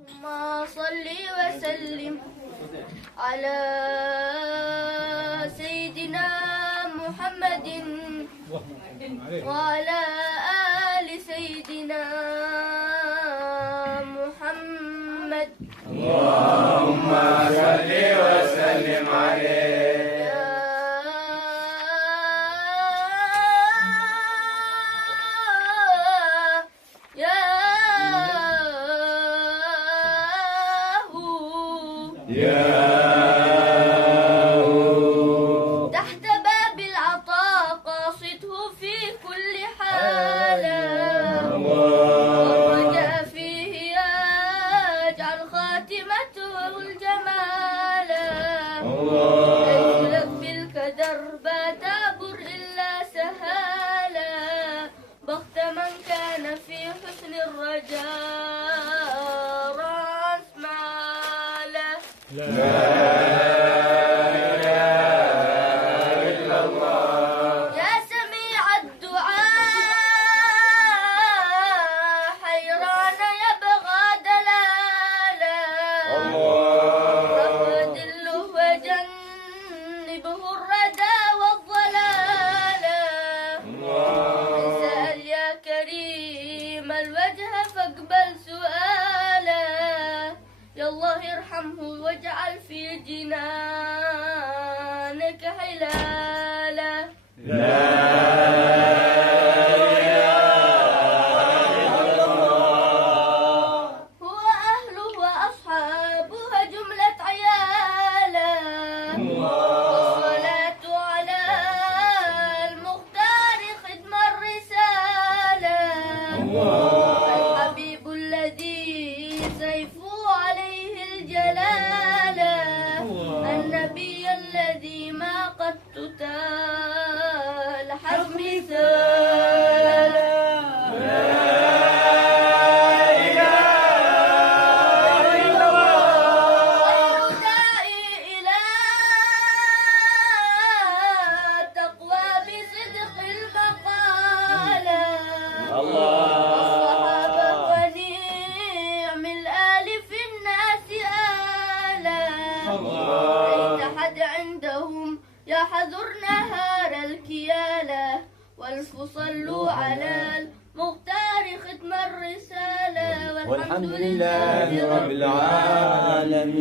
اللهم صل وسلم على سيدنا محمد وعلى آل سيدنا محمد. اللهم صل وسلم عليه. تحت باب العطاء قاصده في كل حالة، والرجاء فيه يجعل خاتمته الجمال. ليس لك بالكدر تعبر إلا سهالا، بخت من كان في حسن الرجاء راس ماله. يا سميع الدعاء حيران يبغى دلالا، فأدله وجنبه الردى والضلالا. اسأل يا كريم الوجه فاقبل سؤالا، يا الله ارحمه واجعل في جنانك حلالا. هو أهله وأصحابه جملة عيالا، والصلاة على المختار خدم الرسالة. الحبيب الذي سيفه عليه الجلالة، النبي الذي ما قد تتال حسب مثالا. خير داعي إلى تقوى بصدق المقالة، والصحابة ونعم الآل في الناس آلا. ليت حد عندهم يحذر نهار الكيالة، والف صلوا على المختار ختم الرسالة، والحمد لله رب العالمين.